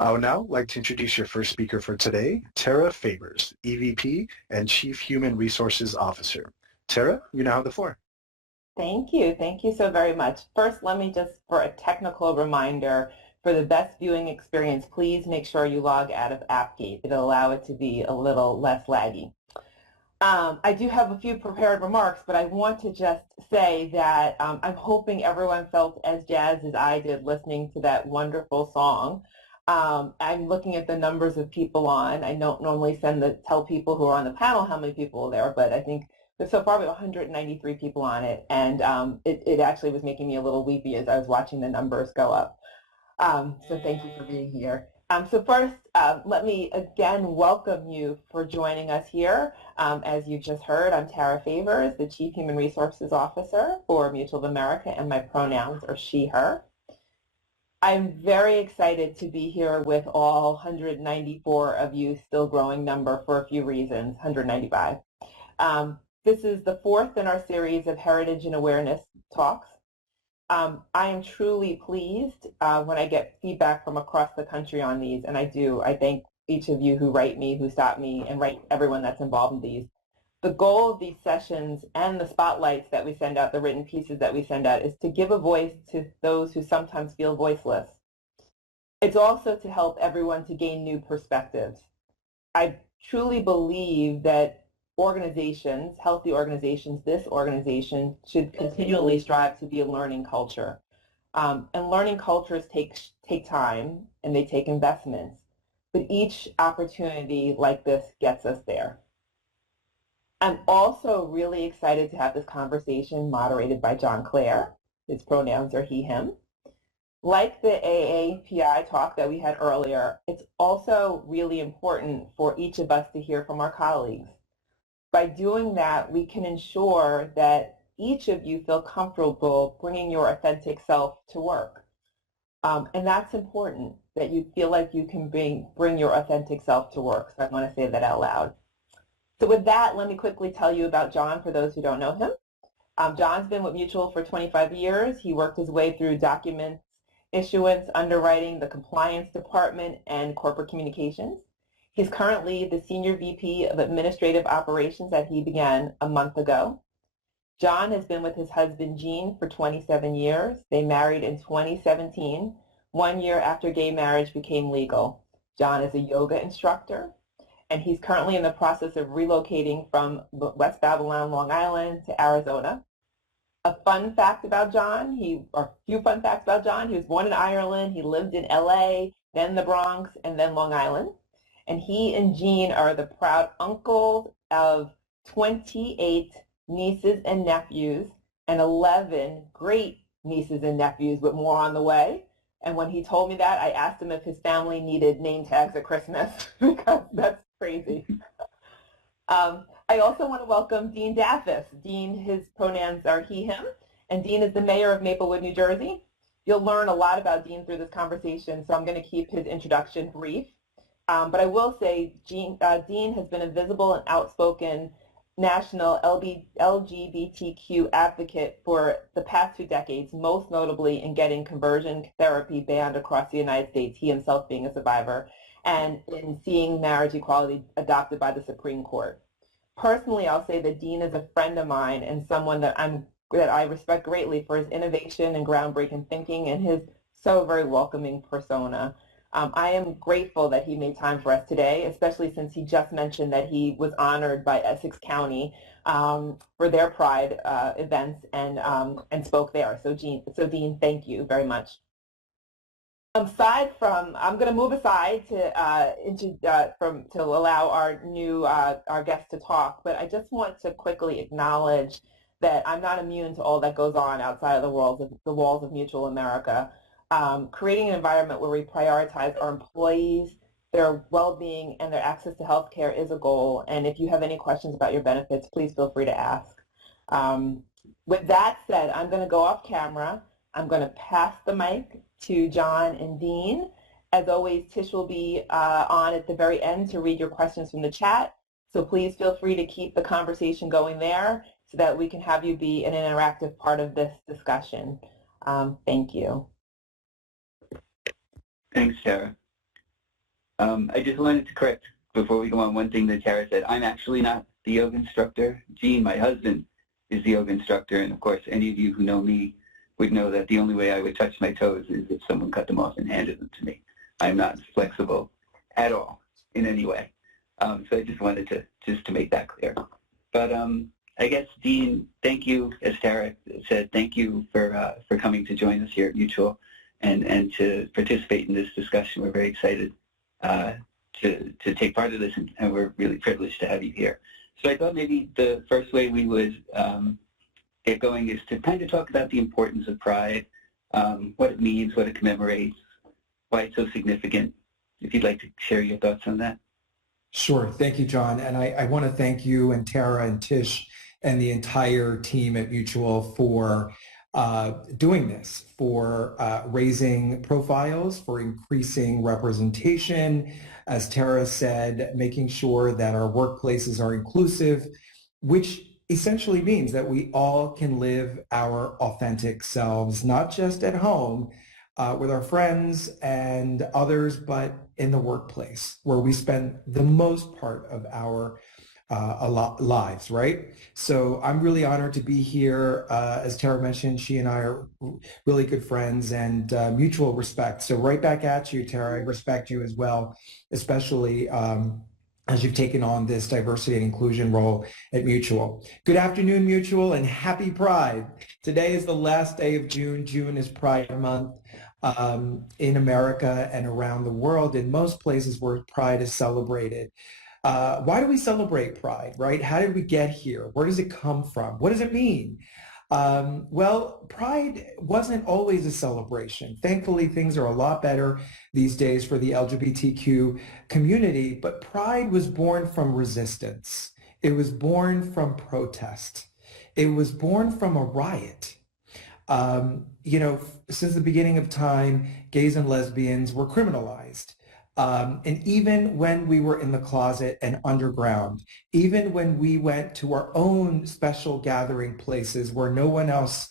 I would now like to introduce your first speaker for today, Tara Favors, EVP and Chief Human Resources Officer. Tara, you now have the floor. Thank you. Thank you so very much. First, let me just, for a technical reminder, for the best viewing experience, please make sure you log out of AppGate. It'll allow it to be a little less laggy. I do have a few prepared remarks, but I want to just say that I'm hoping everyone felt as jazzed as I did listening to that wonderful song. I'm looking at the numbers of people on. I don't normally tell people who are on the panel how many people are there, but I think there's so far we have 193 people on it, and it actually was making me a little weepy as I was watching the numbers go up. So thank you for being here. So first, let me again welcome you for joining us here. As you just heard, I'm Tara Favors, the Chief Human Resources Officer for Mutual of America, and my pronouns are she, her. I'm very excited to be here with all 194 of you, still growing number for a few reasons, 195. This is the fourth in our series of Heritage and Awareness talks. I am truly pleased when I get feedback from across the country on these, and I do. I thank each of you who write me, who stop me, and write everyone that's involved in these. The goal of these sessions and the spotlights that we send out, the written pieces that we send out, is to give a voice to those who sometimes feel voiceless. It's also to help everyone to gain new perspectives. I truly believe that organizations, healthy organizations, this organization should continually strive to be a learning culture. And learning cultures take time and they take investments. But each opportunity like this gets us there. I'm also really excited to have this conversation moderated by John Clare. His pronouns are he, him. Like the AAPI talk that we had earlier, it's also really important for each of us to hear from our colleagues. By doing that, we can ensure that each of you feel comfortable bringing your authentic self to work. And that's important, that you feel like you can bring your authentic self to work. So I want to say that out loud. So with that, let me quickly tell you about John for those who don't know him. John's been with Mutual for 25 years. He worked his way through documents issuance, underwriting, the compliance department, and corporate communications. He's currently the Senior VP of Administrative Operations that he began a month ago. John has been with his husband, Jean, for 27 years. They married in 2017, 1 year after gay marriage became legal. John is a yoga instructor, and he's currently in the process of relocating from West Babylon, Long Island, to Arizona. A fun fact about John, or a few fun facts about John, he was born in Ireland, he lived in LA, then the Bronx, and then Long Island. And he and Jean are the proud uncles of 28 nieces and nephews and 11 great nieces and nephews with more on the way. And when he told me that, I asked him if his family needed name tags at Christmas because that's crazy. I also want to welcome Dean Dafis. Dean, his pronouns are he, him, and Dean is the mayor of Maplewood, New Jersey. You'll learn a lot about Dean through this conversation, so I'm going to keep his introduction brief. But I will say Dean has been a visible and outspoken national LGBTQ advocate for the past 2 decades, most notably in getting conversion therapy banned across the United States, he himself being a survivor, and in seeing marriage equality adopted by the Supreme Court. Personally, I'll say that Dean is a friend of mine and someone that I respect greatly for his innovation and groundbreaking thinking and his so very welcoming persona. I am grateful that he made time for us today, especially since he just mentioned that he was honored by Essex County for their Pride events and spoke there. So Dean, thank you very much. I'm going to move aside to allow our guests to talk, but I just want to quickly acknowledge that I'm not immune to all that goes on outside of the walls of Mutual America. Creating an environment where we prioritize our employees, their well-being, and their access to health care is a goal. And if you have any questions about your benefits, please feel free to ask. With that said, I'm going to go off camera. I'm going to pass the mic to John and Dean. As always, Tish will be on at the very end to read your questions from the chat. So please feel free to keep the conversation going there so that we can have you be an interactive part of this discussion. Thank you. Thanks, Sarah. I just wanted to correct, before we go on, one thing that Tara said. I'm actually not the yoga instructor. Gene, my husband, is the yoga instructor, and of course, any of you who know me would know that the only way I would touch my toes is if someone cut them off and handed them to me. I'm not flexible at all in any way. So I just wanted to make that clear. But I guess, Dean, thank you, as Tara said, thank you for coming to join us here at Mutual and to participate in this discussion. We're very excited to take part of this, and we're really privileged to have you here. So I thought maybe the first way we would get going is to kind of talk about the importance of Pride, what it means, what it commemorates, why it's so significant. If you'd like to share your thoughts on that. Sure. Thank you, John. And I want to thank you and Tara and Tish and the entire team at Mutual for doing this, for raising profiles, for increasing representation, as Tara said, making sure that our workplaces are inclusive, which essentially means that we all can live our authentic selves, not just at home with our friends and others, but in the workplace where we spend the most part of our lives, right? So I'm really honored to be here. As Tara mentioned, she and I are really good friends and mutual respect. So right back at you, Tara. I respect you as well, especially as you've taken on this diversity and inclusion role at Mutual. Good afternoon, Mutual, and happy Pride. Today is the last day of June. June is Pride Month in America and around the world, in most places where Pride is celebrated. Why do we celebrate Pride, right? How did we get here? Where does it come from? What does it mean? Well, Pride wasn't always a celebration. Thankfully, things are a lot better these days for the LGBTQ community, but Pride was born from resistance. It was born from protest. It was born from a riot. You know, since the beginning of time, gays and lesbians were criminalized. And even when we were in the closet and underground, even when we went to our own special gathering places where no one else,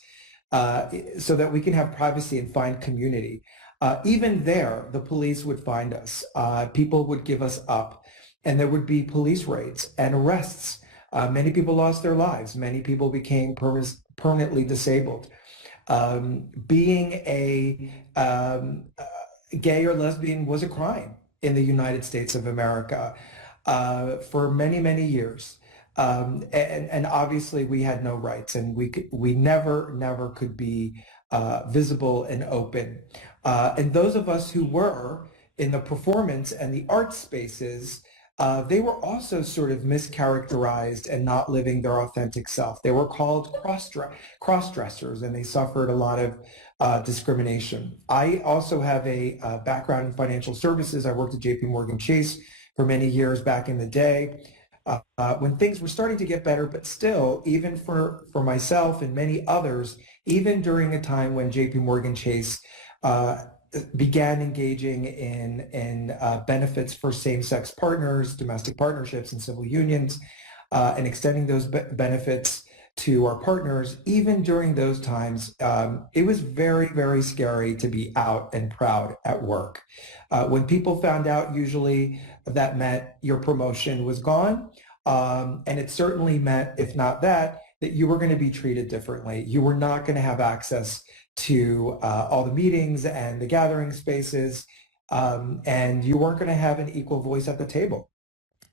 so that we can have privacy and find community, even there, the police would find us. People would give us up, and there would be police raids and arrests. Many people lost their lives. Many people became permanently disabled. Being a gay or lesbian was a crime in the United States of America for many, many years. And obviously we had no rights, and we never could be visible and open. And those of us who were in the performance and the art spaces, they were also sort of mischaracterized and not living their authentic self. They were called cross-dressers, and they suffered a lot of discrimination. I also have a background in financial services. I worked at JP Chase for many years back in the day when things were starting to get better, but still, even for myself and many others, even during a time when JP Chase began engaging in benefits for same-sex partners, domestic partnerships, and civil unions, and extending those benefits to our partners. Even during those times, it was very, very scary to be out and proud at work. When people found out, usually that meant your promotion was gone, and it certainly meant, if not that you were going to be treated differently. You were not going to have access to all the meetings and the gathering spaces, and you weren't going to have an equal voice at the table.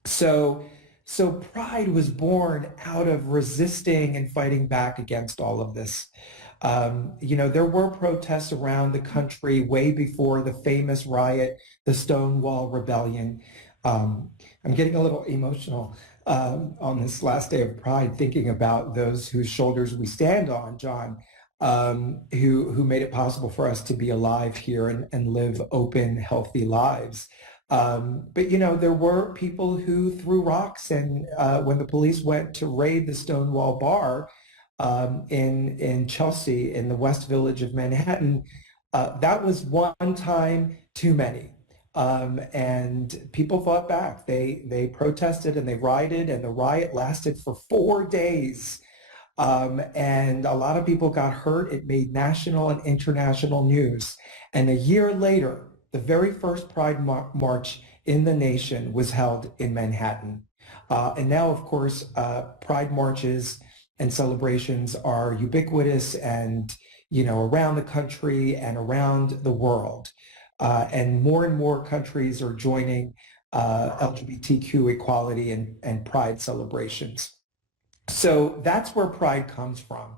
So Pride was born out of resisting and fighting back against all of this. You know, there were protests around the country way before the famous riot, the Stonewall Rebellion. I'm getting a little emotional on this last day of Pride, thinking about those whose shoulders we stand on, John, who made it possible for us to be alive here and live open, healthy lives. But, you know, there were people who threw rocks, and when the police went to raid the Stonewall Bar in Chelsea, in the West Village of Manhattan, that was one time too many. And people fought back. They protested and they rioted, and the riot lasted for 4 days. And a lot of people got hurt. It made national and international news. And a year later, the very first Pride March in the nation was held in Manhattan. And now, of course, Pride marches and celebrations are ubiquitous and, around the country and around the world. And more countries are joining LGBTQ equality and Pride celebrations. So that's where Pride comes from.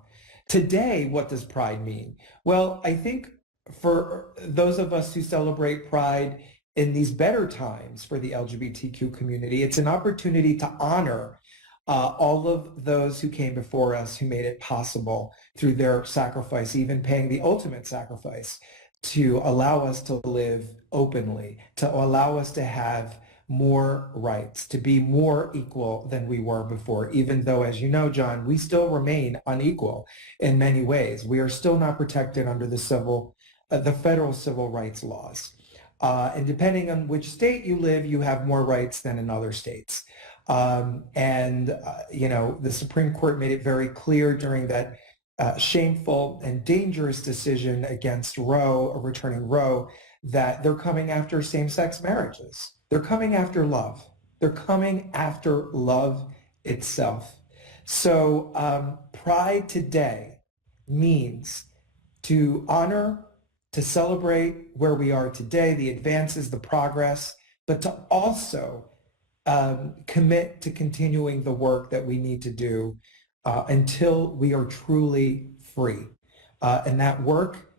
Today, what does Pride mean? Well, I think for those of us who celebrate Pride in these better times for the LGBTQ community, it's an opportunity to honor all of those who came before us, who made it possible through their sacrifice, even paying the ultimate sacrifice to allow us to live openly, to allow us to have more rights, to be more equal than we were before, even though, as you know, John, we still remain unequal in many ways. We are still not protected under the federal civil rights laws. And depending on which state you live, you have more rights than in other states. The Supreme Court made it very clear during that shameful and dangerous decision against Roe, overturning Roe, that they're coming after same-sex marriages. They're coming after love. They're coming after love itself. So Pride today means to honor, to celebrate where we are today, the advances, the progress, but to also commit to continuing the work that we need to do until we are truly free. And that work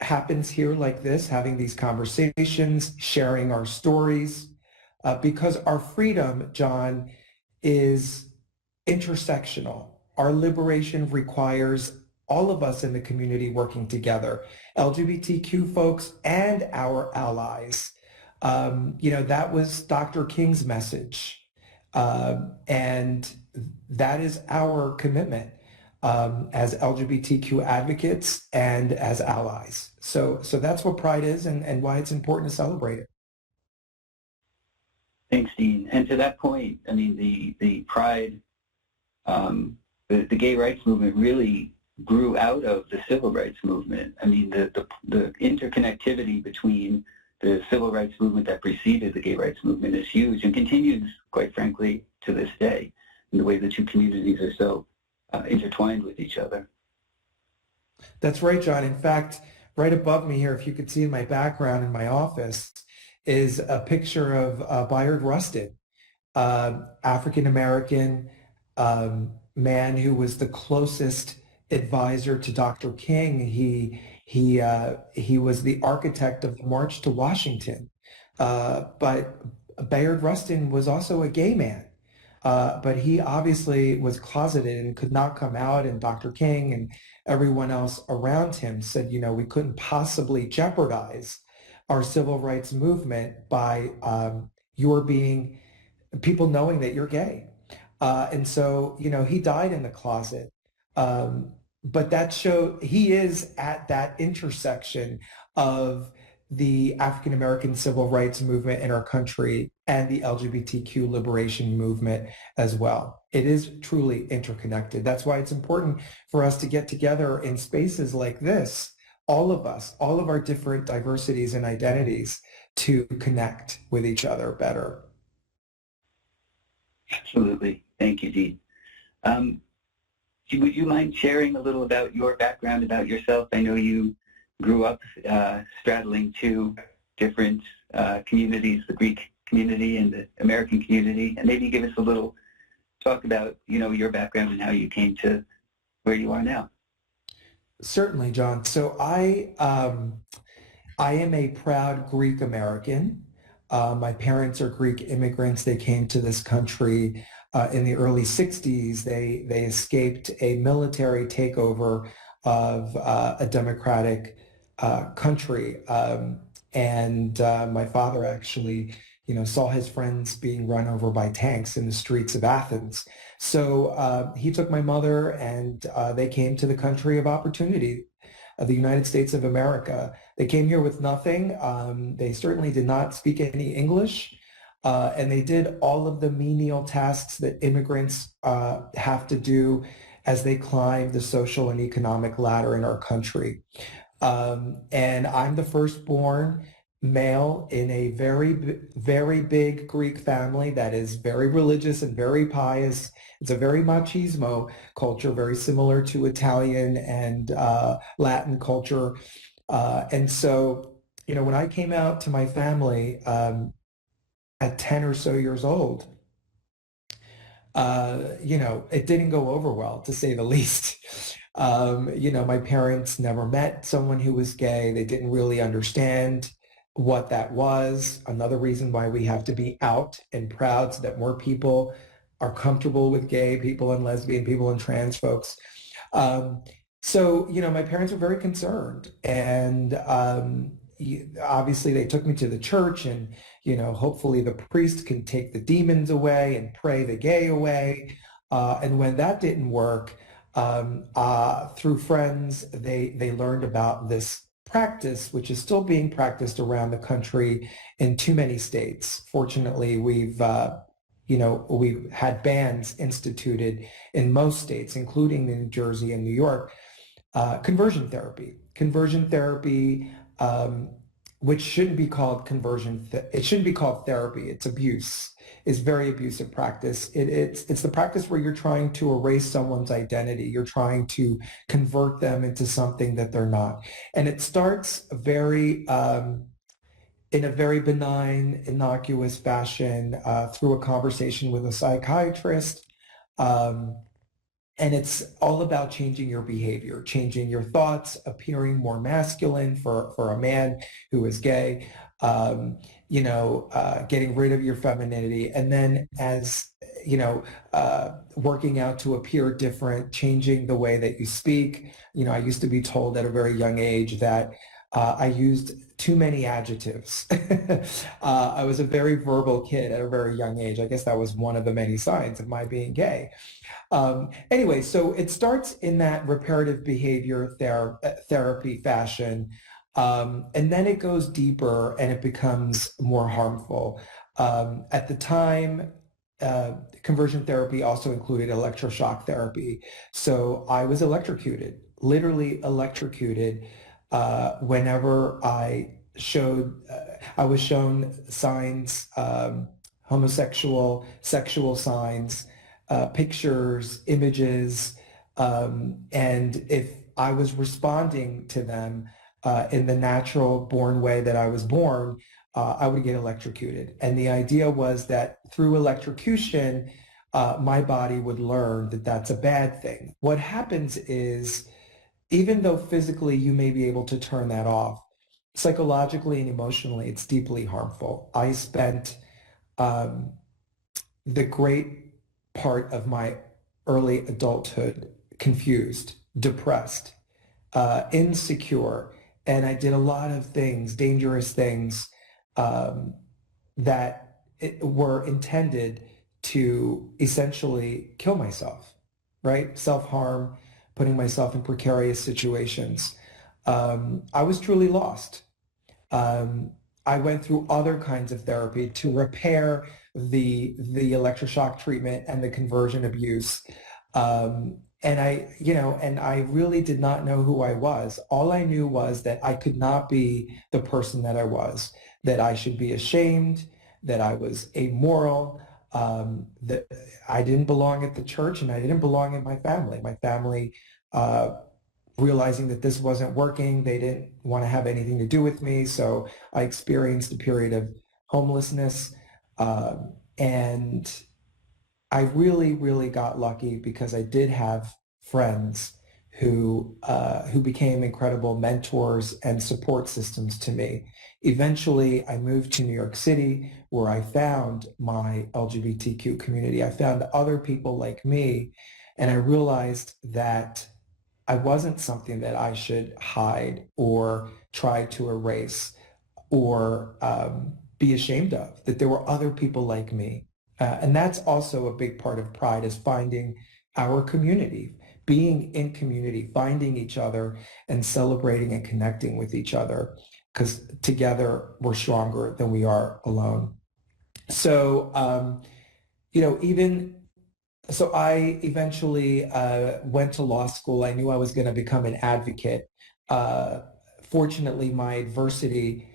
happens here like this, having these conversations, sharing our stories, because our freedom, John, is intersectional. Our liberation requires all of us in the community working together, LGBTQ folks and our allies. That was Dr. King's message. And that is our commitment as LGBTQ advocates and as allies. So that's what Pride is and why it's important to celebrate it. Thanks, Dean. And to that point, I mean, the Pride, the gay rights movement really grew out of the civil rights movement. I mean, the interconnectivity between the civil rights movement that preceded the gay rights movement is huge and continues, quite frankly, to this day, in the way the two communities are so intertwined with each other. That's right, John. In fact, right above me here, if you could see in my background in my office, is a picture of Bayard Rustin, African-American man who was the closest advisor to Dr. King. He was the architect of the March to Washington. But Bayard Rustin was also a gay man. But he obviously was closeted and could not come out, and Dr. King and everyone else around him said, we couldn't possibly jeopardize our civil rights movement by people knowing that you're gay. And so, he died in the closet. But that he is at that intersection of the African-American civil rights movement in our country and the LGBTQ liberation movement as well. It is truly interconnected. That's why it's important for us to get together in spaces like this, all of us, all of our different diversities and identities, to connect with each other better. Absolutely. Thank you, Dean. Would you mind sharing a little about your background, about yourself? I know you grew up straddling two different communities, the Greek community and the American community, and maybe give us a little talk about, your background and how you came to where you are now. Certainly, John. So I am a proud Greek American. My parents are Greek immigrants. They came to this country in the early 60s. They escaped a military takeover of a democratic country. And my father actually, saw his friends being run over by tanks in the streets of Athens. So he took my mother and they came to the country of opportunity, the United States of America. They came here with nothing. They certainly did not speak any English. And they did all of the menial tasks that immigrants have to do as they climb the social and economic ladder in our country. And I'm the firstborn male in a very big Greek family that is very religious and very pious. It's a very machismo culture, very similar to Italian and Latin culture. And so, when I came out to my family at 10 or so years old, it didn't go over well, to say the least. My parents never met someone who was gay. They didn't really understand what that was. Another reason why we have to be out and proud, so that more people are comfortable with gay people and lesbian people and trans folks. So, my parents were very concerned, and obviously they took me to the church, and, hopefully the priest can take the demons away and pray the gay away. And when that didn't work, through friends, they learned about this practice, which is still being practiced around the country in too many states. Fortunately, we've had bans instituted in most states, including New Jersey and New York. Conversion therapy, which shouldn't be called conversion. It shouldn't be called therapy. It's abuse. It's very abusive practice. It's the practice where you're trying to erase someone's identity. You're trying to convert them into something that they're not. And it starts in a very benign, innocuous fashion through a conversation with a psychiatrist. And it's all about changing your behavior, changing your thoughts, appearing more masculine for a man who is gay, getting rid of your femininity. And then working out to appear different, changing the way that you speak. I used to be told at a very young age that I used too many adjectives. I was a very verbal kid at a very young age. I guess that was one of the many signs of my being gay. Anyway, so it starts in that reparative behavior therapy fashion, and then it goes deeper and it becomes more harmful. At the time, conversion therapy also included electroshock therapy. So I was electrocuted, literally electrocuted, whenever I was shown signs, homosexual, sexual signs, pictures, images, and if I was responding to them in the natural born way that I was born, I would get electrocuted. And the idea was that through electrocution, my body would learn that that's a bad thing. What happens is, even though physically you may be able to turn that off, psychologically and emotionally, it's deeply harmful. I spent the great part of my early adulthood confused, depressed, insecure, and I did a lot of things, dangerous things, that were intended to essentially kill myself, right? Self-harm, putting myself in precarious situations. I was truly lost. I went through other kinds of therapy to repair the electroshock treatment and the conversion abuse. And I really did not know who I was. All I knew was that I could not be the person that I was, that I should be ashamed, that I was amoral, that I didn't belong at the church and I didn't belong in my family. My family, realizing that this wasn't working, they didn't want to have anything to do with me. So I experienced a period of homelessness, and I really, really got lucky because I did have friends who became incredible mentors and support systems to me. Eventually, I moved to New York City, where I found my LGBTQ community. I found other people like me, and I realized that I wasn't something that I should hide or try to erase or be ashamed of, that there were other people like me. And that's also a big part of Pride, is finding our community, being in community, finding each other and celebrating and connecting with each other, because together we're stronger than we are alone. So, so I eventually went to law school. I knew I was going to become an advocate. Fortunately, my adversity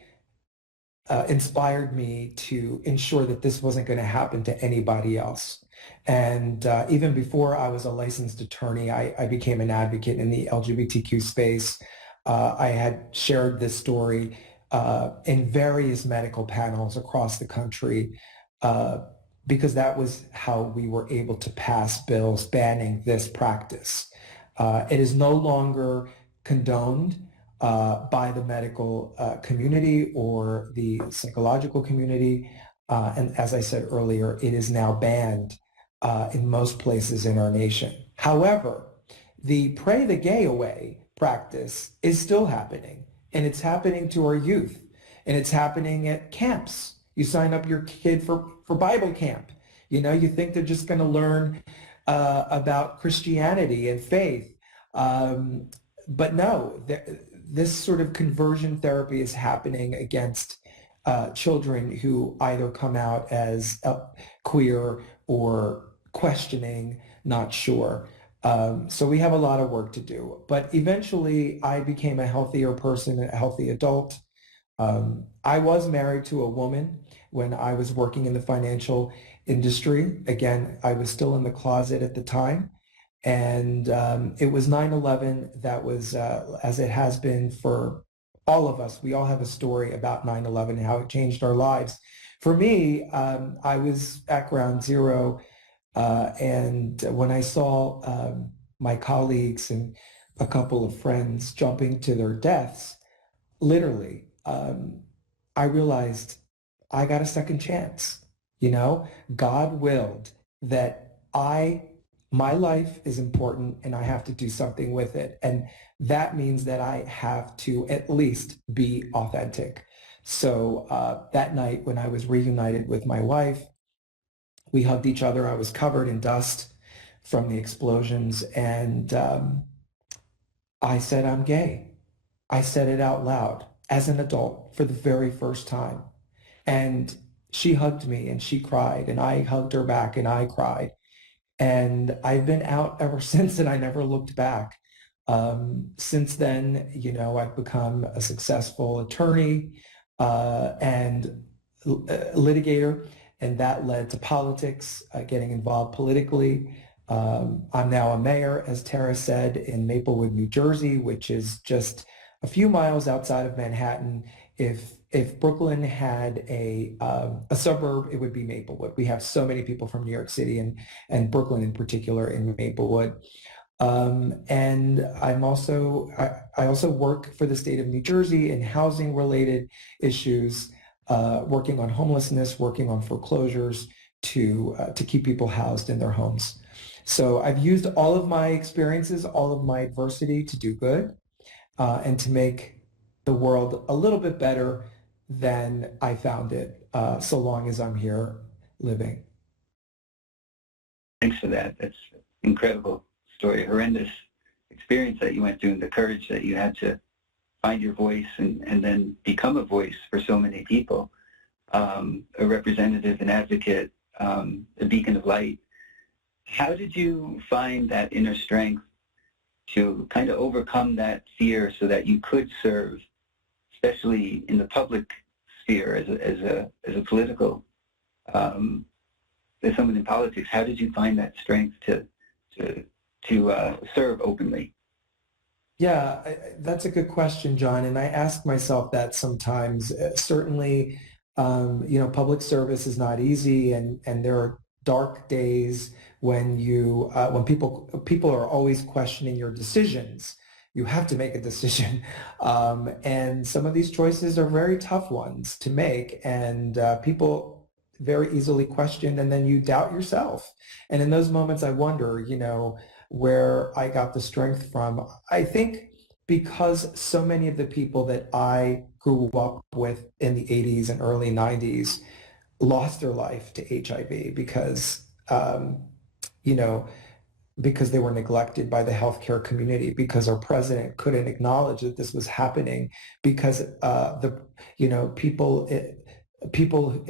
inspired me to ensure that this wasn't going to happen to anybody else. And even before I was a licensed attorney, I became an advocate in the LGBTQ space. I had shared this story in various medical panels across the country because that was how we were able to pass bills banning this practice. It is no longer condoned by the medical community or the psychological community. And as I said earlier, it is now banned in most places in our nation. However, the pray the gay away practice is still happening, and it's happening to our youth, and it's happening at camps. You sign up your kid for Bible camp. You know, you think they're just going to learn about Christianity and faith. But no, this sort of conversion therapy is happening against children who either come out as queer or questioning, not sure. So we have a lot of work to do. But eventually I became a healthier person, a healthy adult. I was married to a woman when I was working in the financial industry. Again, I was still in the closet at the time. And it was 9/11 that was, as it has been for all of us, we all have a story about 9/11 and how it changed our lives. For me, I was at ground zero. And when I saw my colleagues and a couple of friends jumping to their deaths, literally, I realized I got a second chance. You know, God willed that my life is important and I have to do something with it. And that means that I have to at least be authentic. So that night when I was reunited with my wife, we hugged each other. I was covered in dust from the explosions. And I said, I'm gay. I said it out loud as an adult for the very first time. And she hugged me and she cried, and I hugged her back and I cried. And I've been out ever since, and I never looked back. Since then, you know, I've become a successful attorney and litigator, and that led to politics, getting involved politically. I'm now a mayor, as Tara said, in Maplewood, New Jersey, which is just a few miles outside of Manhattan. If Brooklyn had a suburb, it would be Maplewood. We have so many people from New York City and Brooklyn in particular in Maplewood. And I also work for the state of New Jersey in housing related issues, working on homelessness, working on foreclosures to keep people housed in their homes. So I've used all of my experiences, all of my adversity to do good and to make the world a little bit better than I found it, so long as I'm here living. Thanks for that. That's an incredible story, a horrendous experience that you went through, and the courage that you had to find your voice and then become a voice for so many people, a representative, an advocate, a beacon of light. How did you find that inner strength to kind of overcome that fear so that you could serve, especially in the public sphere as a political, as someone in politics? How did you find that strength to serve openly? Yeah, that's a good question, John. And I ask myself that sometimes. Certainly, you know, public service is not easy, and there are dark days when when people are always questioning your decisions. You have to make a decision, and some of these choices are very tough ones to make, and people very easily question, and then you doubt yourself. And in those moments, I wonder, you know, where I got the strength from. I think because so many of the people that I grew up with in the 80s and early 90s lost their life to HIV because, you know, because they were neglected by the healthcare community, because our president couldn't acknowledge that this was happening, because people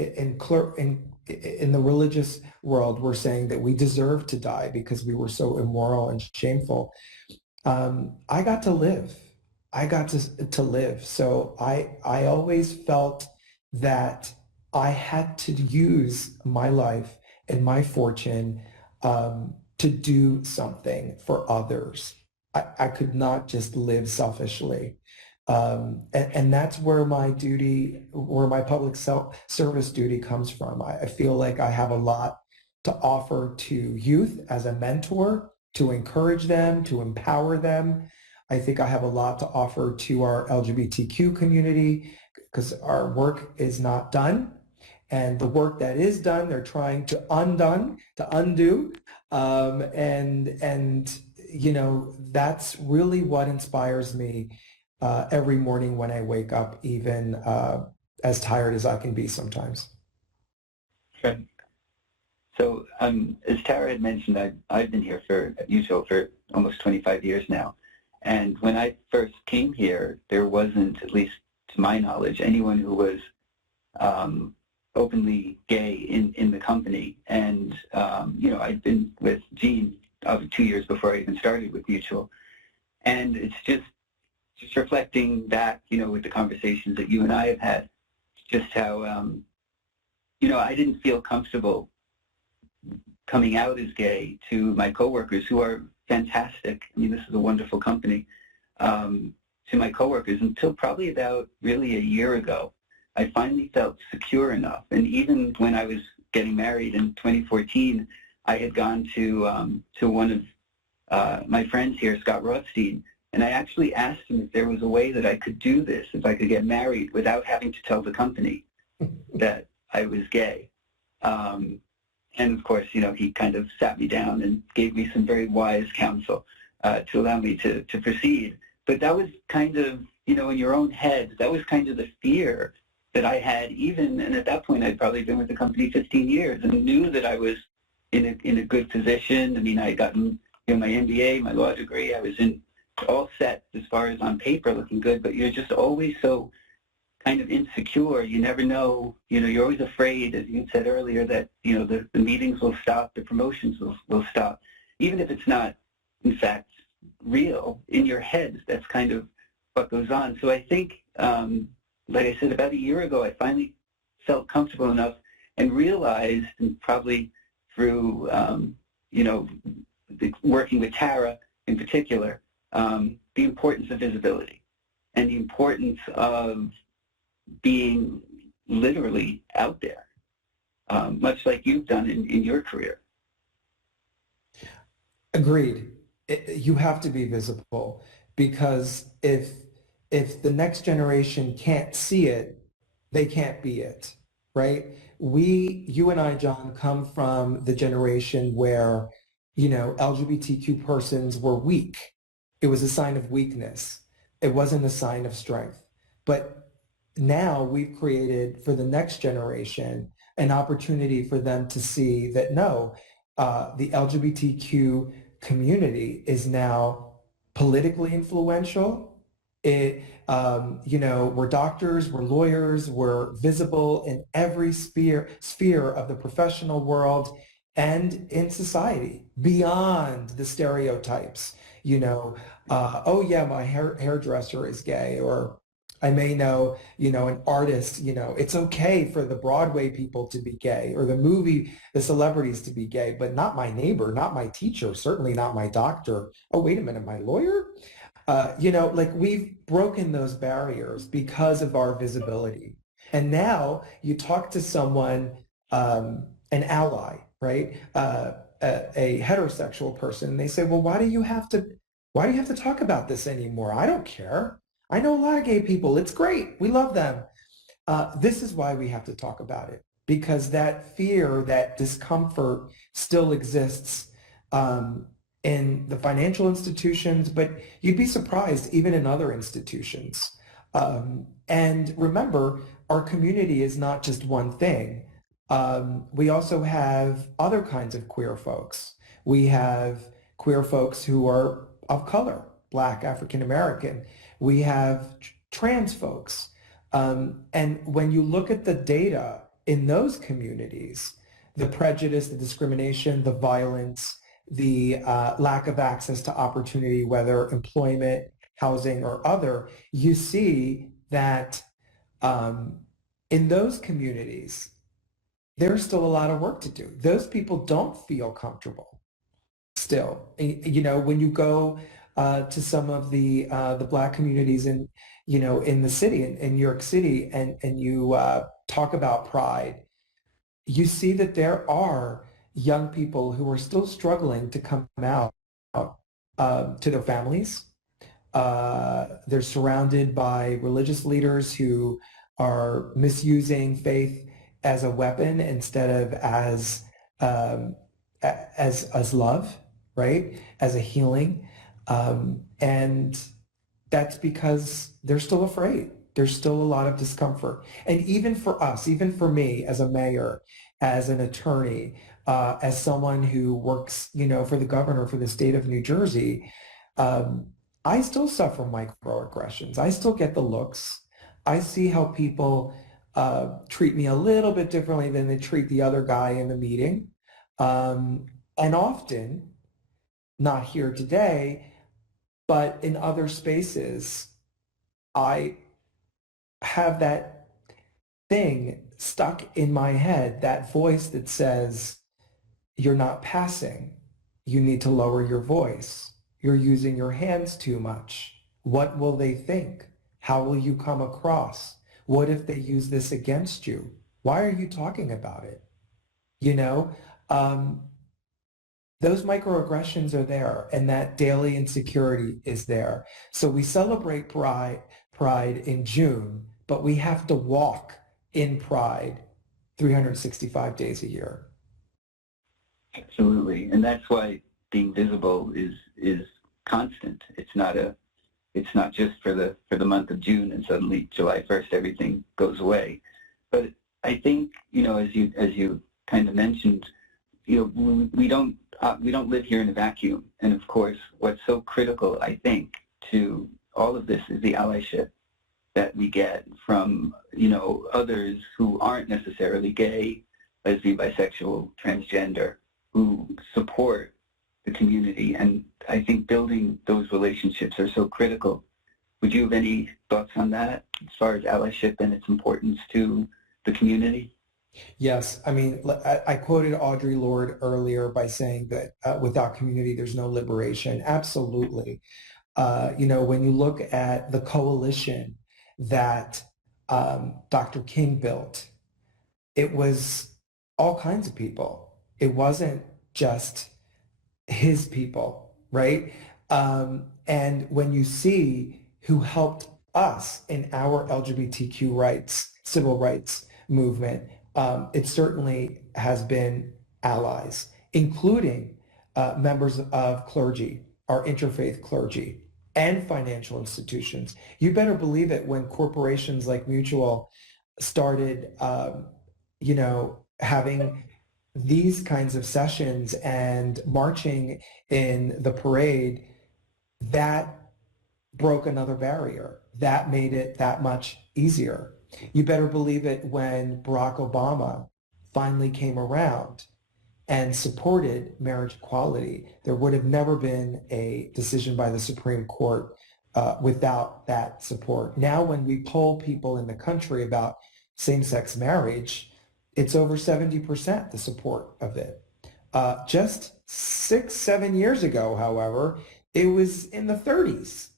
in the religious world were saying that we deserved to die because we were so immoral and shameful. I got to live. I got to live. So I always felt that I had to use my life and my fortune to do something for others. I could not just live selfishly. And that's where my duty, where my public service duty comes from. I feel like I have a lot to offer to youth as a mentor, to encourage them, to empower them. I think I have a lot to offer to our LGBTQ community because our work is not done. And the work that is done, they're trying to undo. And you know, that's really what inspires me every morning when I wake up, even as tired as I can be sometimes. Sure. So as Tara had mentioned, I've been here at Mutual for almost 25 years now. And when I first came here, there wasn't, at least to my knowledge, anyone who was openly gay in the company. And, you know, I'd been with Jean 2 years before I even started with Mutual. And it's just reflecting back, you know, with the conversations that you and I have had, just how, you know, I didn't feel comfortable coming out as gay to my coworkers who are fantastic. I mean, this is a wonderful company. To my coworkers until probably about really a year ago. I finally felt secure enough. And even when I was getting married in 2014, I had gone to one of my friends here, Scott Rothstein, and I actually asked him if there was a way that I could do this, if I could get married without having to tell the company that I was gay. And of course, you know, he kind of sat me down and gave me some very wise counsel to allow me to proceed. But that was kind of, you know, in your own head, that was kind of the fear that I had even, and at that point I'd probably been with the company 15 years and knew that I was in a good position. I mean, I had gotten, you know, my MBA, my law degree, I was all set as far as on paper looking good, but you're just always so kind of insecure. You never know, you know, you're always afraid, as you said earlier, that, you know, the meetings will stop, the promotions will stop, even if it's not, in fact, real. In your head, that's kind of what goes on. So I think, like I said, about a year ago, I finally felt comfortable enough and realized, and probably through, you know, working with Tara in particular, the importance of visibility and the importance of being literally out there, much like you've done in your career. Agreed. You have to be visible, because if the next generation can't see it, they can't be it, right? You and I, John, come from the generation where, you know, LGBTQ persons were weak. It was a sign of weakness. It wasn't a sign of strength. But now we've created for the next generation an opportunity for them to see that no, the LGBTQ community is now politically influential. You know, we're doctors, we're lawyers, we're visible in every sphere of the professional world and in society, beyond the stereotypes. You know, oh yeah, my hairdresser is gay, or I may know, you know, an artist, you know, it's okay for the Broadway people to be gay, or the celebrities to be gay, but not my neighbor, not my teacher, certainly not my doctor. Oh, wait a minute, my lawyer? You know, like we've broken those barriers because of our visibility. And now you talk to someone, an ally, right? A heterosexual person, and they say, well, why do you have to talk about this anymore? I don't care. I know a lot of gay people. It's great. We love them. This is why we have to talk about it, because that fear, that discomfort still exists in the financial institutions, but you'd be surprised even in other institutions. And remember, our community is not just one thing. We also have other kinds of queer folks. We have queer folks who are of color, Black, African American. We have trans folks. And when you look at the data in those communities, the prejudice, the discrimination, the violence, the lack of access to opportunity, whether employment, housing, or other, you see that In those communities, there's still a lot of work to do. Those people don't feel comfortable still. You know, when you go to some of the Black communities in, you know, in the city, in New York City, and you talk about pride, you see that there are young people who are still struggling to come out to their families. They're surrounded by religious leaders who are misusing faith as a weapon instead of um, as love, right? As a healing, and that's because they're still afraid. There's still a lot of discomfort, and even for us, even for me as a mayor, as an attorney, as someone who works, you know, for the governor for the state of New Jersey. Um, I still suffer microaggressions. I still get the looks. I see how people treat me a little bit differently than they treat the other guy in the meeting. And often, not here today, but in other spaces, I have that thing stuck in my head, that voice that says, you're not passing. You need to lower your voice. You're using your hands too much. What will they think? How will you come across? What if they use this against you? Why are you talking about it? You know, um, those microaggressions are there, and that daily insecurity is there. So we celebrate pride in June, but we have to walk in pride 365 days a year. Absolutely, and that's why being visible is constant. It's not just for the month of June and suddenly July 1st everything goes away. But I think, you know, as you kind of mentioned, you know, we don't live here in a vacuum. And of course, what's so critical, I think, to all of this is the allyship that we get from, you know, others who aren't necessarily gay, lesbian, bisexual, transgender, who support the community. And I think building those relationships are so critical. Would you have any thoughts on that as far as allyship and its importance to the community? Yes, I mean, I quoted Audre Lorde earlier by saying that without community, there's no liberation. Absolutely. You know, when you look at the coalition that Dr. King built, it was all kinds of people. It wasn't just his people, right? And when you see who helped us in our LGBTQ rights, civil rights movement, it certainly has been allies, including members of clergy, our interfaith clergy, and financial institutions. You better believe it when corporations like Mutual started, you know, having these kinds of sessions and marching in the parade, that broke another barrier. That made it that much easier. You better believe it when Barack Obama finally came around and supported marriage equality. There would have never been a decision by the Supreme Court without that support. Now, when we poll people in the country about same-sex marriage, it's over 70% the support of it. Just 6-7 years ago, however, it was in the 30s.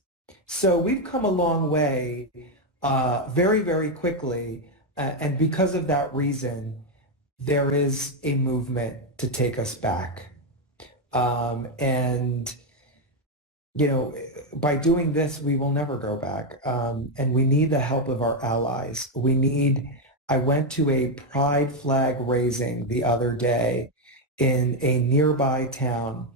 So we've come a long way very, very quickly. And because of that reason, there is a movement to take us back. And, you know, by doing this, we will never go back. And we need the help of our allies. I went to a pride flag raising the other day in a nearby town.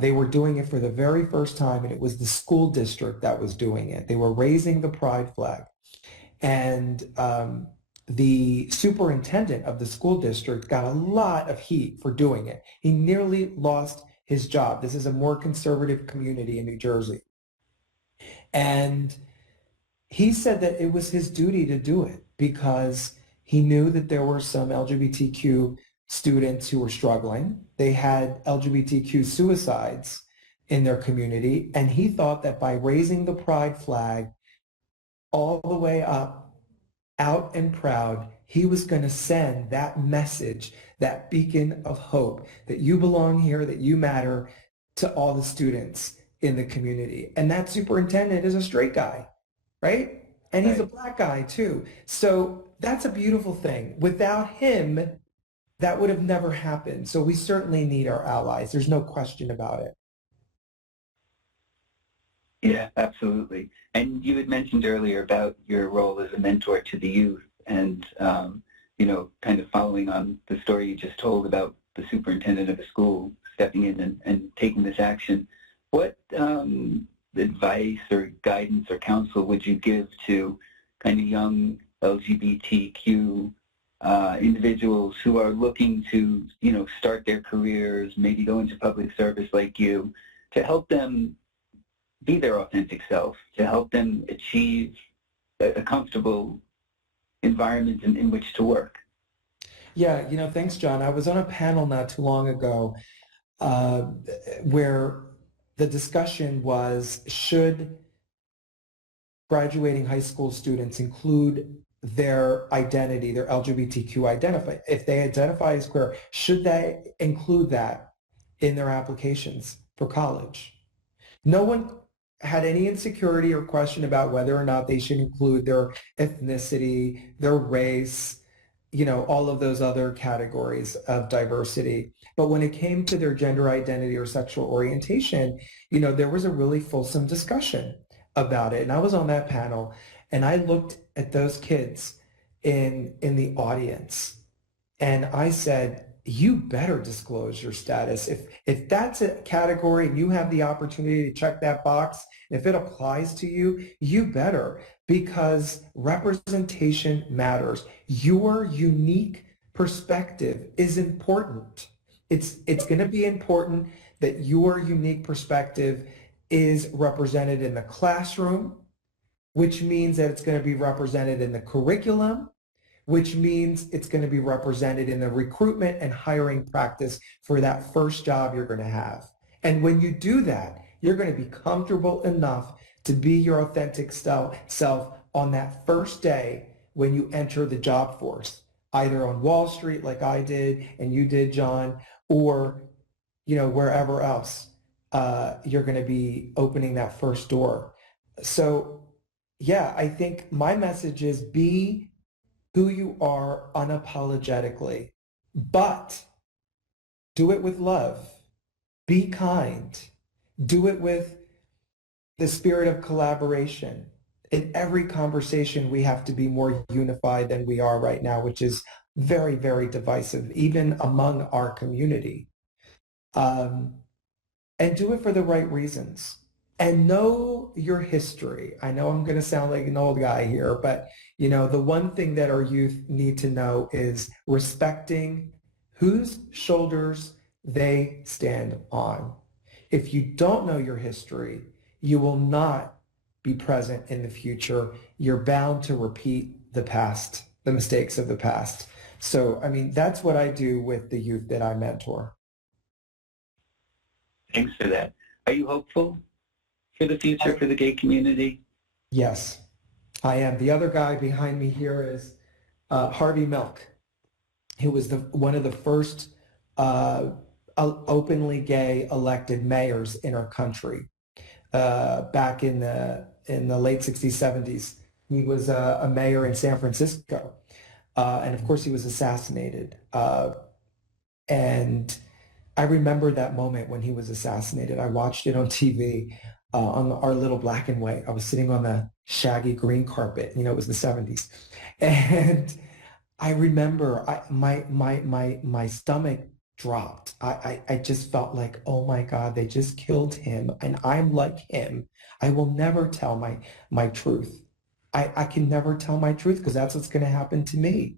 They were doing it for the very first time, and it was the school district that was doing it. They were raising the pride flag. And the superintendent of the school district got a lot of heat for doing it. He nearly lost his job. This is a more conservative community in New Jersey. And he said that it was his duty to do it because he knew that there were some LGBTQ students who were struggling. They had LGBTQ suicides in their community, and he thought that by raising the pride flag all the way up out and proud, he was going to send that message, that beacon of hope, that you belong here, that you matter, to all the students in the community. And that superintendent is a straight guy, right? And he's a black guy too. So that's a beautiful thing. Without him, that would have never happened. So we certainly need our allies. There's no question about it. Yeah, absolutely. And you had mentioned earlier about your role as a mentor to the youth and, you know, kind of following on the story you just told about the superintendent of a school stepping in and taking this action. What advice or guidance or counsel would you give to kind of young LGBTQ individuals who are looking to, you know, start their careers, maybe go into public service like you, to help them be their authentic self, to help them achieve a comfortable environment in which to work? Yeah, you know, thanks, John. I was on a panel not too long ago where the discussion was, should graduating high school students include their identity, their LGBTQ identify? If they identify as queer, should they include that in their applications for college? No one had any insecurity or question about whether or not they should include their ethnicity, their race, you know, all of those other categories of diversity. But when it came to their gender identity or sexual orientation, you know, there was a really fulsome discussion about it. And I was on that panel and I looked at those kids in the audience and I said, you better disclose your status. If that's a category and you have the opportunity to check that box, if it applies to you, you better, because representation matters. Your unique perspective is important. It's going to be important that your unique perspective is represented in the classroom, which means that it's going to be represented in the curriculum, which means it's going to be represented in the recruitment and hiring practice for that first job you're going to have. And when you do that, you're going to be comfortable enough to be your authentic self on that first day when you enter the job force, either on Wall Street like I did and you did, John, or, you know, wherever else you're going to be opening that first door. So yeah, I think my message is be who you are unapologetically, but do it with love. Be kind. Do it with the spirit of collaboration. In every conversation, we have to be more unified than we are right now, which is very, very divisive, even among our community. And do it for the right reasons. And know your history. I know I'm going to sound like an old guy here, but you know, the one thing that our youth need to know is respecting whose shoulders they stand on. If you don't know your history, you will not be present in the future. You're bound to repeat the past, the mistakes of the past. So, I mean, that's what I do with the youth that I mentor. Thanks for that. Are you hopeful for the future for the gay community? Yes, I am. The other guy behind me here is Harvey Milk, who was one of the first openly gay elected mayors in our country back in the late 60s, 70s. He was a mayor in San Francisco. And of course, he was assassinated. And I remember that moment when he was assassinated. I watched it on TV on our little black and white. I was sitting on the shaggy green carpet. You know, it was the 70s. And I remember my stomach dropped. I just felt like, oh my God, they just killed him. And I'm like him. I will never tell my truth. I can never tell my truth because that's what's going to happen to me.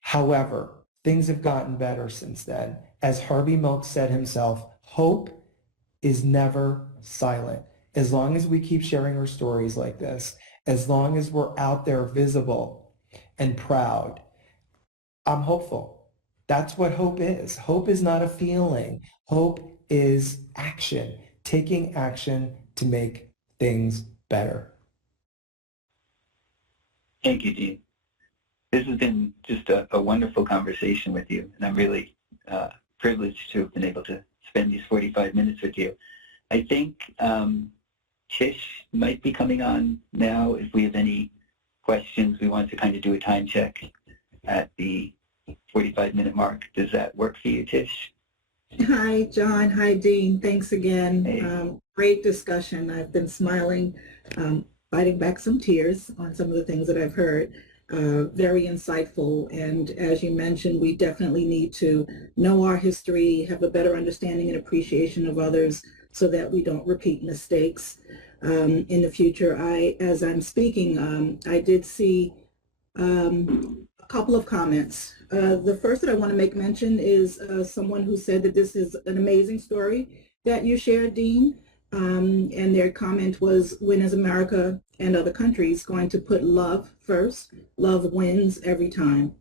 However, things have gotten better since then. As Harvey Milk said himself, hope is never silent. As long as we keep sharing our stories like this, as long as we're out there visible and proud, I'm hopeful. That's what hope is. Hope is not a feeling. Hope is action, taking action to make things better. Thank you, Dean. This has been just a wonderful conversation with you, and I'm really privileged to have been able to spend these 45 minutes with you. I think Tish might be coming on now. If we have any questions, we want to kind of do a time check at the 45-minute mark. Does that work for you, Tish? Hi, John. Hi, Dean. Thanks again. Hey. Great discussion. I've been smiling, fighting back some tears on some of the things that I've heard. Very insightful. And as you mentioned, we definitely need to know our history, have a better understanding and appreciation of others so that we don't repeat mistakes in the future. As I'm speaking, I did see a couple of comments. The first that I want to make mention is someone who said that this is an amazing story that you shared, Dean. And their comment was, when is America and other countries going to put love first? Love wins every time.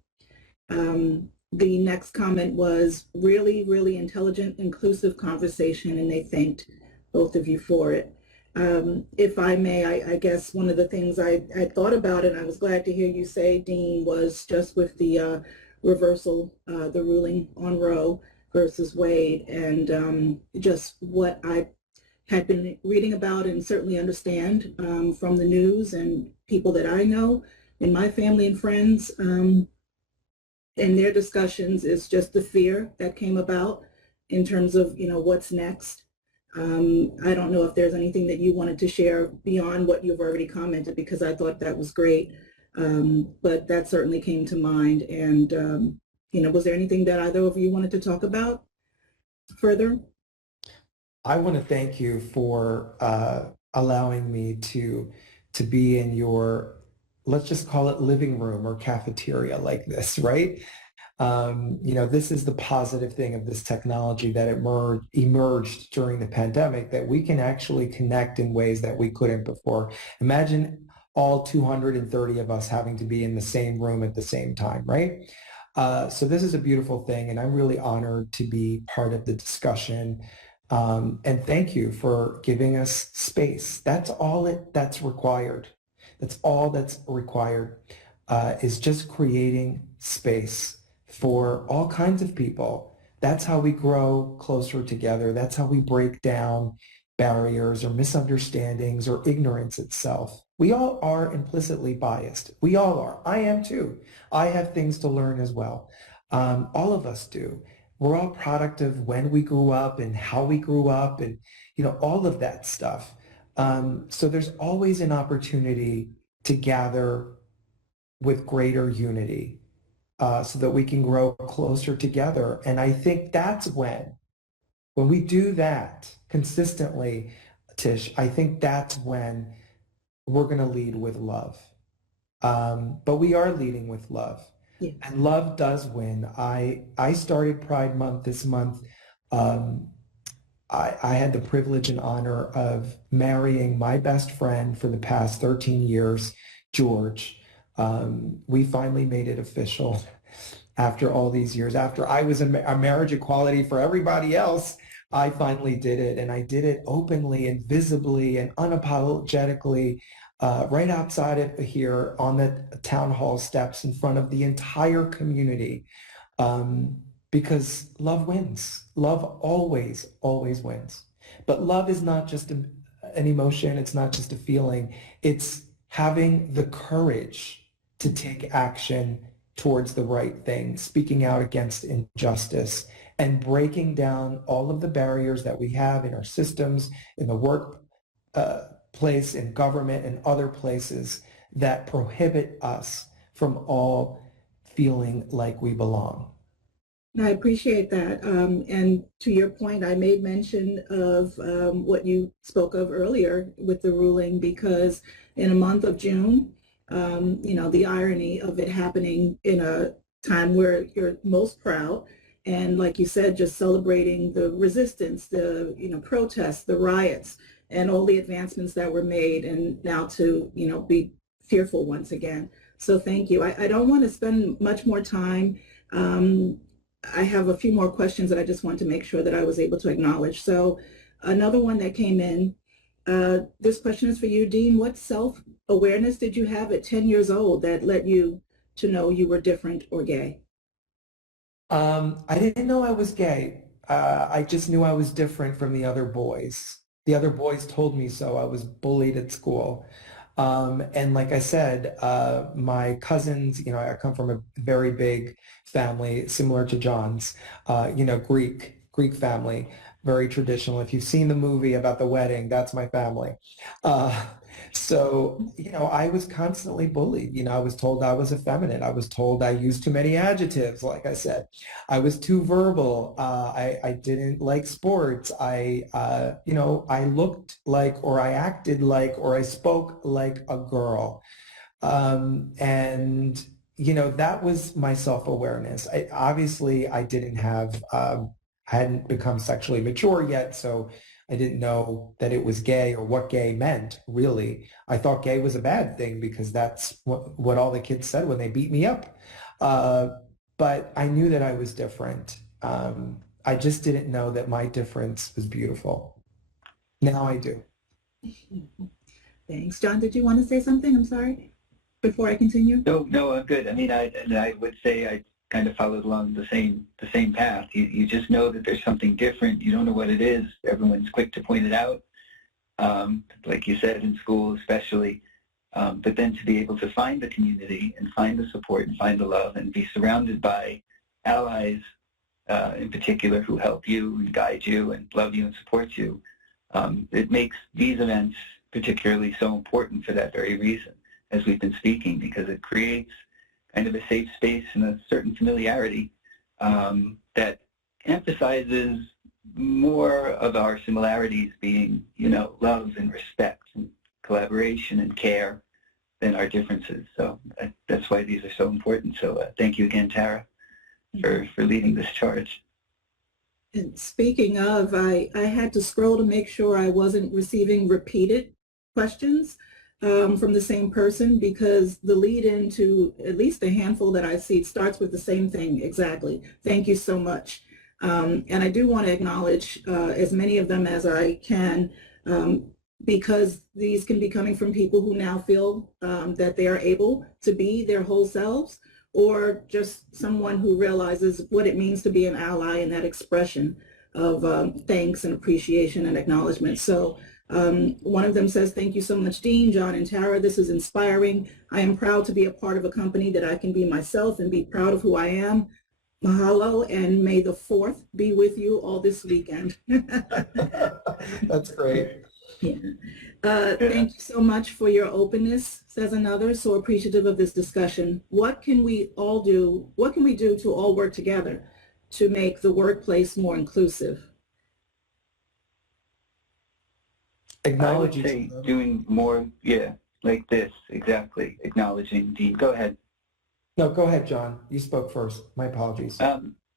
The next comment was really, really intelligent, inclusive conversation, and they thanked both of you for it. If I may, I guess one of the things I thought about, and I was glad to hear you say, Dean, was just with the reversal, the ruling on Roe versus Wade, and just what I had been reading about and certainly understand from the news and people that I know in my family and friends and their discussions, is just the fear that came about in terms of, what's next. I don't know if there's anything that you wanted to share beyond what you've already commented, because I thought that was great. But that certainly came to mind. And, was there anything that either of you wanted to talk about further? I want to thank you for allowing me to be in your, let's just call it living room or cafeteria like this, right? This is the positive thing of this technology that emerged during the pandemic, that we can actually connect in ways that we couldn't before. Imagine all 230 of us having to be in the same room at the same time, right? So this is a beautiful thing, and I'm really honored to be part of the discussion. And thank you for giving us space. That's all that's required. That's all that's required, is just creating space for all kinds of people. That's how we grow closer together. That's how we break down barriers or misunderstandings or ignorance itself. We all are implicitly biased. We all are. I am too. I have things to learn as well. All of us do. We're all product of when we grew up and how we grew up and, all of that stuff. So there's always an opportunity to gather with greater unity so that we can grow closer together. And I think that's when we do that consistently, Tish, I think that's when we're going to lead with love. But we are leading with love. Yeah. And love does win. I started Pride Month this month. I had the privilege and honor of marrying my best friend for the past 13 years, George. We finally made it official after all these years. After I was a marriage equality for everybody else, I finally did it. And I did it openly and visibly and unapologetically. Right outside of here on the town hall steps in front of the entire community, because love wins. Love always, always wins. But love is not just an emotion. It's not just a feeling. It's having the courage to take action towards the right thing, speaking out against injustice, and breaking down all of the barriers that we have in our systems, in the work place, in government, and other places that prohibit us from all feeling like we belong. I appreciate that. And to your point, I made mention of what you spoke of earlier with the ruling, because in a month of June, the irony of it happening in a time where you're most proud, and like you said, just celebrating the resistance, the protests, the riots, and all the advancements that were made, and now to be fearful once again. So thank you. I don't want to spend much more time. I have a few more questions that I just want to make sure that I was able to acknowledge. So another one that came in, this question is for you, Dean. What self-awareness did you have at 10 years old that let you to know you were different or gay? I didn't know I was gay. I just knew I was different from the other boys. The other boys told me so. I was bullied at school. And like I said, my cousins, I come from a very big family, similar to John's, Greek family, very traditional. If you've seen the movie about the wedding, that's my family. Uh, I was constantly bullied. I was told I was effeminate. I was told I used too many adjectives, like I said. I was too verbal. I didn't like sports. I looked like, or I acted like, or I spoke like a girl. That was my self-awareness. Obviously, I didn't have, hadn't become sexually mature yet, so I didn't know that it was gay or what gay meant, really. I thought gay was a bad thing because that's what all the kids said when they beat me up. But I knew that I was different. I just didn't know that my difference was beautiful. Now I do. Thanks. John, did you want to say something? I'm sorry, before I continue? No, I'm good. I mean, I would say I kind of followed along the same path. You just know that there's something different. You don't know what it is. Everyone's quick to point it out, like you said, in school especially. But then to be able to find the community and find the support and find the love and be surrounded by allies in particular who help you and guide you and love you and support you, it makes these events particularly so important for that very reason, as we've been speaking, because it creates kind of a safe space and a certain familiarity that emphasizes more of our similarities being, love and respect and collaboration and care than our differences. So that's why these are so important. So thank you again, Tara, for leading this charge. And speaking of, I had to scroll to make sure I wasn't receiving repeated questions from the same person, because the lead into at least a handful that I see starts with the same thing exactly. Thank you so much. And I do want to acknowledge as many of them as I can, because these can be coming from people who now feel that they are able to be their whole selves, or just someone who realizes what it means to be an ally in that expression of thanks and appreciation and acknowledgement. So one of them says, thank you so much, Dean, John, and Tara. This is inspiring. I am proud to be a part of a company that I can be myself and be proud of who I am. Mahalo, and may the 4th be with you all this weekend. That's great. Yeah. Thank you so much for your openness, says another. So appreciative of this discussion. What can we all do? What can we do to all work together to make the workplace more inclusive? Acknowledge. I would say doing more, like this, exactly. Acknowledging. Dean, go ahead. No, go ahead, John. You spoke first. My apologies.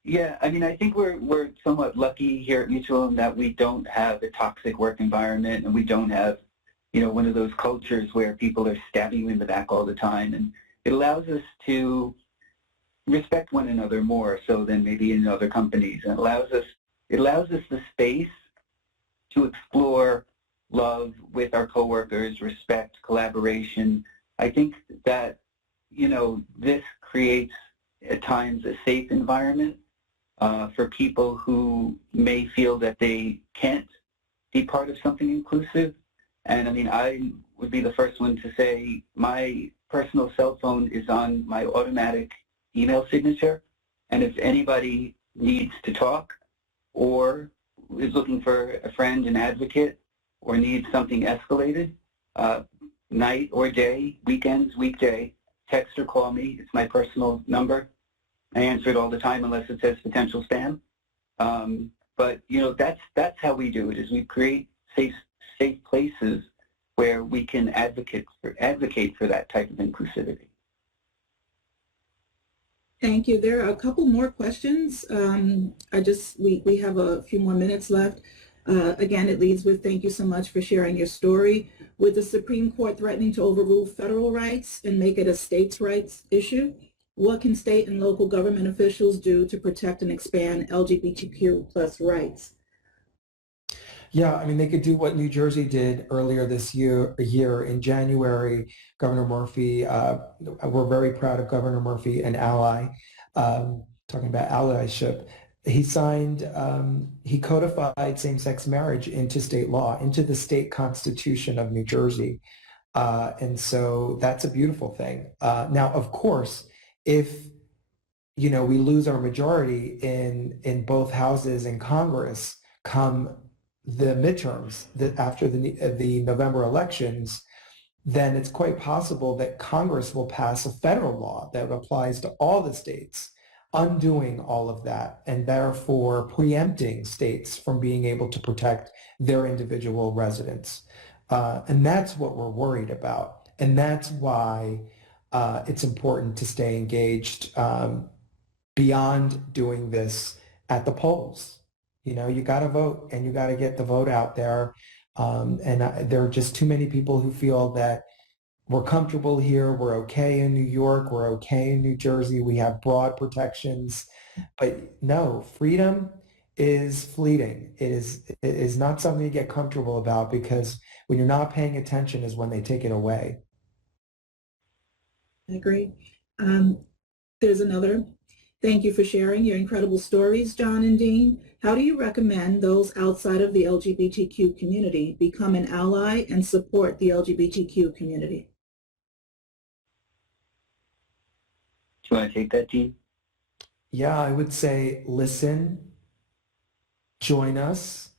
Yeah, I mean, I think we're somewhat lucky here at Mutual in that we don't have a toxic work environment, and we don't have, one of those cultures where people are stabbing you in the back all the time. And it allows us to respect one another more so than maybe in other companies. And it allows us the space to explore love with our coworkers, respect, collaboration. I think that, this creates at times a safe environment for people who may feel that they can't be part of something inclusive. And I mean, I would be the first one to say my personal cell phone is on my automatic email signature. And if anybody needs to talk or is looking for a friend, an advocate, or needs something escalated, night or day, weekends, weekday, text or call me. It's my personal number. I answer it all the time unless it says potential spam. But that's how we do it. Is we create safe places where we can advocate for that type of inclusivity. Thank you. There are a couple more questions. We have a few more minutes left. Again, it leads with thank you so much for sharing your story. With the Supreme Court threatening to overrule federal rights and make it a states' rights issue, what can state and local government officials do to protect and expand LGBTQ plus rights? Yeah, I mean, they could do what New Jersey did earlier this year in January. Governor Murphy, we're very proud of Governor Murphy, an ally, talking about allyship. He signed, he codified same-sex marriage into state law, into the state constitution of New Jersey. And so that's a beautiful thing. Now, of course, if we lose our majority in both houses in Congress come the midterms, that after the November elections, then it's quite possible that Congress will pass a federal law that applies to all the states, undoing all of that, and therefore preempting states from being able to protect their individual residents. And that's what we're worried about. And that's why it's important to stay engaged beyond doing this at the polls. You got to vote, and you got to get the vote out there. There are just too many people who feel that we're comfortable here, we're okay in New York, we're okay in New Jersey, we have broad protections. But no, freedom is fleeting. It is not something to get comfortable about, because when you're not paying attention is when they take it away. I agree. There's another. Thank you for sharing your incredible stories, John and Dean. How do you recommend those outside of the LGBTQ community become an ally and support the LGBTQ community? Do you want to take that, Dean? Yeah, I would say listen, join us,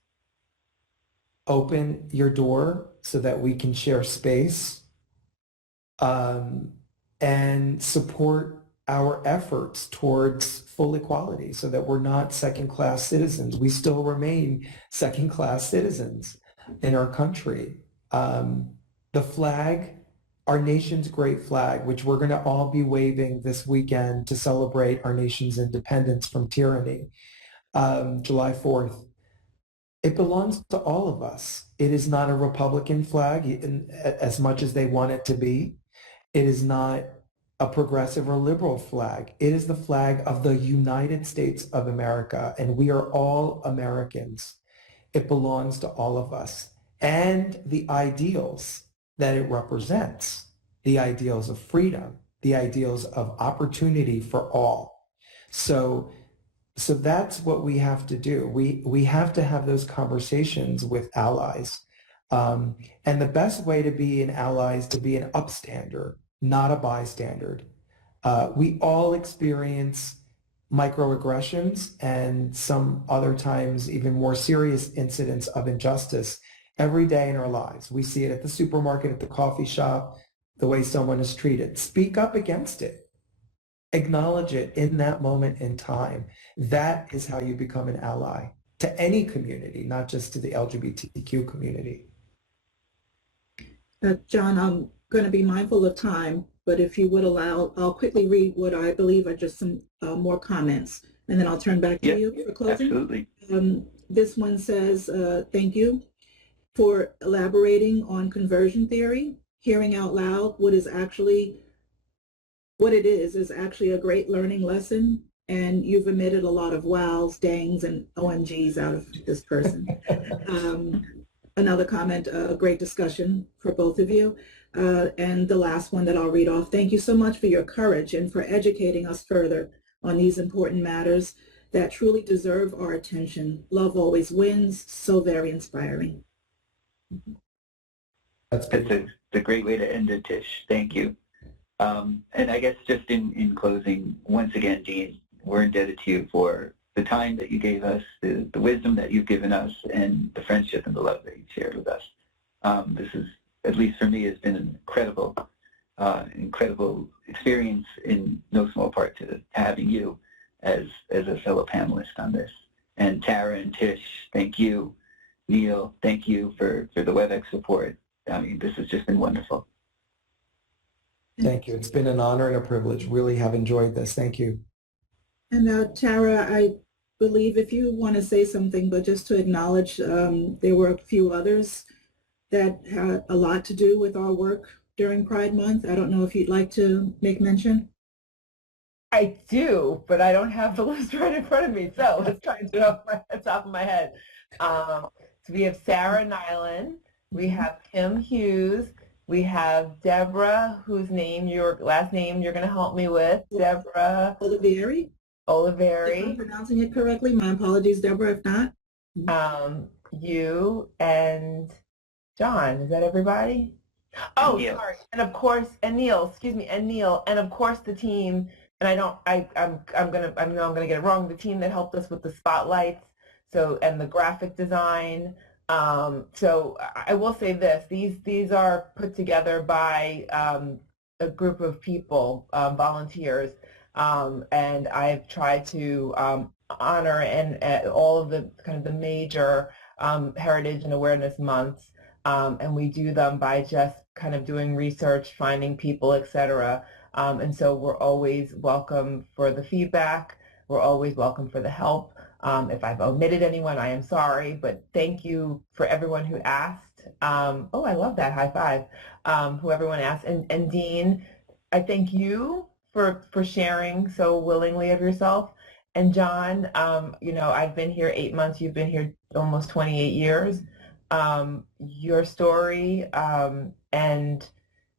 open your door so that we can share space, and support our efforts towards full equality so that we're not second-class citizens. We still remain second-class citizens in our country. The flag, our nation's great flag, which we're going to all be waving this weekend to celebrate our nation's independence from tyranny, July 4th, it belongs to all of us. It is not a Republican flag as much as they want it to be. It is not a progressive or liberal flag. It is the flag of the United States of America, and we are all Americans. It belongs to all of us. And the ideals that it represents, the ideals of freedom, the ideals of opportunity for all. So that's what we have to do. We have to have those conversations with allies. And the best way to be an ally is to be an upstander, not a bystander. We all experience microaggressions and some other times even more serious incidents of injustice every day in our lives. We see it at the supermarket, at the coffee shop, the way someone is treated. Speak up against it. Acknowledge it in that moment in time. That is how you become an ally to any community, not just to the LGBTQ community. John, I'm going to be mindful of time, but if you would allow, I'll quickly read what I believe are just some more comments, and then I'll turn back to you for closing. Absolutely. This one says, thank you for elaborating on conversion theory. Hearing out loud what it is actually a great learning lesson, and you've omitted a lot of wows, dangs, and OMGs out of this person. Another comment, a great discussion for both of you. And the last one that I'll read off, thank you so much for your courage and for educating us further on these important matters that truly deserve our attention. Love always wins, so very inspiring. That's a great way to end it, Tish. Thank you. And I guess just in closing, once again, Dean, we're indebted to you for the time that you gave us, the wisdom that you've given us, and the friendship and the love that you've shared with us. This is, at least for me, has been an incredible experience, in no small part to having you as a fellow panelist on this. And Tara and Tish, thank you. Neil, thank you for the WebEx support. I mean, this has just been wonderful. Thank you. It's been an honor and a privilege. Really have enjoyed this. Thank you. And Tara, I believe if you want to say something, but just to acknowledge there were a few others that had a lot to do with our work during Pride Month. I don't know if you'd like to make mention. I do, but I don't have the list right in front of me, so let's try and do it off the top of my head. So we have Sarah Nyland, we have Kim Hughes, we have Deborah, whose last name you're going to help me with, Deborah Oliveri. If I'm Oliveri, pronouncing it correctly, my apologies, Deborah, if not. you, and John. Is that everybody? Oh, Neil. sorry. And of course, and Neil, excuse me, and Neil, and of course the team, and I know I'm gonna get it wrong, the team that helped us with the spotlights, and the graphic design. So I will say this, these are put together by a group of people, volunteers, and I've tried to honor and all of the kind of the major heritage and awareness months. And we do them by just kind of doing research, finding people, etc. And so we're always welcome for the feedback. We're always welcome for the help. If I've omitted anyone, I am sorry, but thank you for everyone who asked. Oh, I love that, high five, who everyone asked. And Dean, I thank you for sharing so willingly of yourself. And John, I've been here 8 months, you've been here almost 28 years. Your story and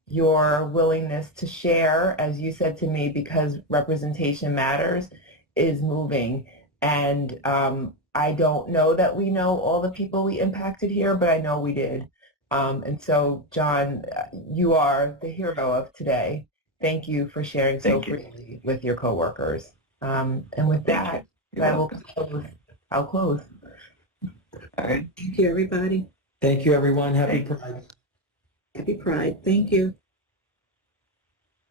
your willingness to share, as you said to me, because representation matters, is moving. And I don't know that we know all the people we impacted here, but I know we did. And so, John, you are the hero of today. Thank you for sharing so freely with your coworkers. And with that, I'll close. All right. Thank you, everybody. Thank you, everyone. Happy Pride. Happy Pride. Thank you.